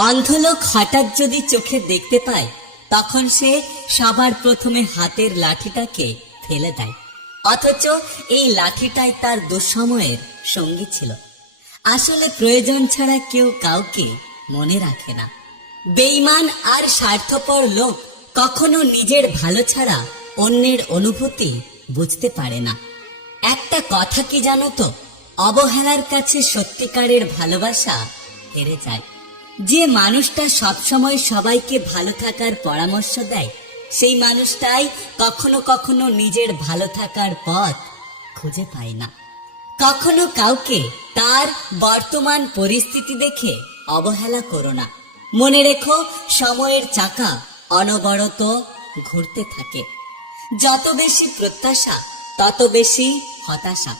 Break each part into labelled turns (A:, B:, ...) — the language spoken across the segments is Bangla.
A: অন্ধলোক হঠাৎ যদি চোখে দেখতে পায়, তখন সে সবার প্রথমে হাতের লাঠিটাকে ফেলে দেয়। অথচ এই লাঠিটাই তার দুঃসময়ের সঙ্গী ছিল। আসলে প্রয়োজন ছাড়া কেউ কাউকে মনে রাখে না। বেইমান আর স্বার্থপর লোক কখনো নিজের ভালো ছাড়া অন্যের অনুভূতি বুঝতে পারে না। একটা কথা কি জানো তো? অবহেলার কাছে সত্যিকারের ভালোবাসা হেরে যায়। যে মানুষটা সবসময় সবাইকে ভালো থাকার পরামর্শ দেয়, সেই মানুষটাই কখনো কখনো নিজের ভালো থাকার পথ খুঁজে পায় না। কখনো কাউকে তার বর্তমান পরিস্থিতি দেখে অবহেলা করো না। মনে রেখো, সময়ের চাকা অনবরত ঘুরতে থাকে। যত বেশি প্রত্যাশা, তত বেশি হতাশা।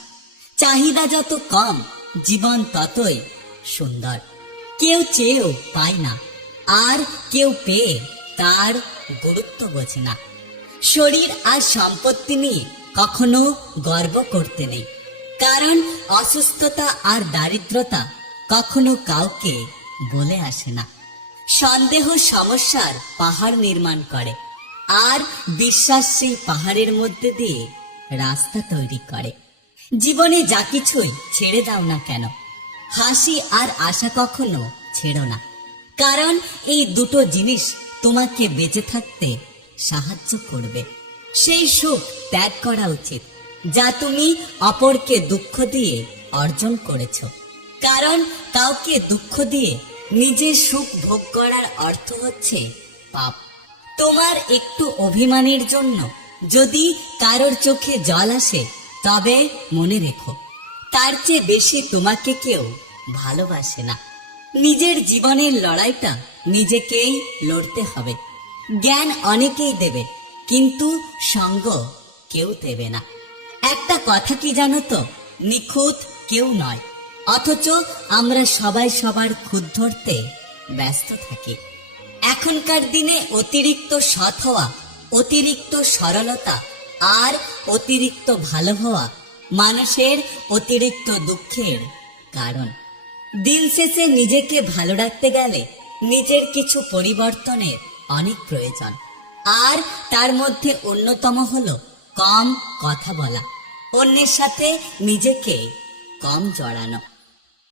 A: চাহিদা যত কম, জীবন ততই সুন্দর। কেউ চেয়েও পায় না। আর কেউ পেয়ে তার গুরুত্ব বোঝে না। শরীর আর সম্পত্তি নিয়ে কখনো গর্ব করতে নেই। কারণ অসুস্থতা আর দারিদ্রতা কখনো কাউকে বলে আসে না। সন্দেহ সমস্যার পাহাড় নির্মাণ করে আর বিশ্বাস সেই পাহাড়ের মধ্যে দিয়ে রাস্তা তৈরি করে। জীবনে যা কিছুই ছেড়ে দাও না কেন? হাসি আর আশা কখনো ছেড়ো না। কারণ এই দুটো জিনিস তোমাকে বেঁচে থাকতে সাহায্য করবে। সেই সুখ ত্যাগ করা উচিত, যা তুমি অপরকে দুঃখ দিয়ে অর্জন করেছ। কারণ কাউকে দুঃখ দিয়ে নিজের সুখ ভোগ করার অর্থ হচ্ছে পাপ। তোমার একটু অভিমানের জন্য যদি কারোর চোখে জল আসে, তবে মনে রেখো তার চেয়ে বেশি তোমাকে কেউ ভালোবাসে না। নিজের জীবনের লড়াইটা নিজেকেই লড়তে হবে। জ্ঞান অনেকেই দেবে, কিন্তু সঙ্গ কেউ দেবে না। একটা কথা কি জানো তো? নিখুঁত কেউ নয়। অথচ আমরা সবাই সবার খুদ ধরতে ব্যস্ত থাকি। এখনকার দিনে অতিরিক্ত সৎ হওয়া, অতিরিক্ত সরলতা আর অতিরিক্ত ভালো হওয়া মানুষের অতিরিক্ত দুঃখের কারণ। দিন শেষে নিজেকে ভালো রাখতে গেলে নিজের কিছু পরিবর্তনের অনেক প্রয়োজন। আর তার মধ্যে অন্যতম হল কম কথা বলা। অন্যের সাথে নিজেকে কম জড়ানো।